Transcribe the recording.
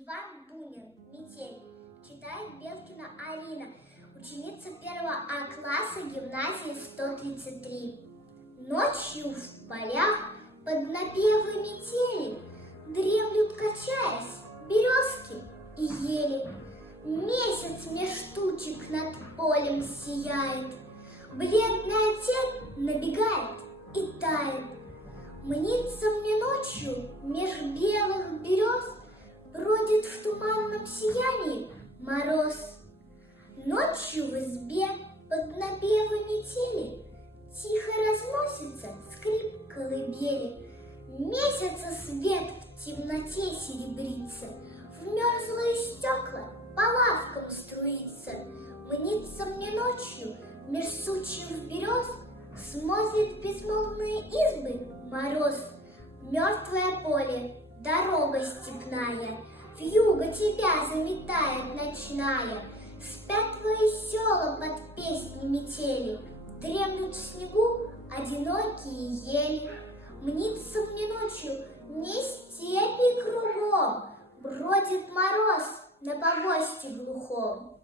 Иван Бунин, «Метель». Читает Белкина Арина, ученица 1 А класса гимназии 133. Ночью в полях под напевы метели дремлют, качаясь, березки и ели. Месяц меж тучек над полем сияет, бледная тень набегает и тает. Мнится мне ночью меж белых берез бродит в туманном сиянии мороз. Ночью в избе под напевы метели тихо разносится скрип колыбели. Месяца свет в темноте серебрится, в мерзлые стекла по лавкам струится. Мнится мне ночью меж сучьев берез смотрит безмолвные избы мороз. Мертвое поле, дорога степная, вьюга тебя заметает ночная. Спят твои села под песни метели, дремлют в снегу одинокие ели. Мнится мне ночью не степи кругом, бродит мороз на погосте глухом.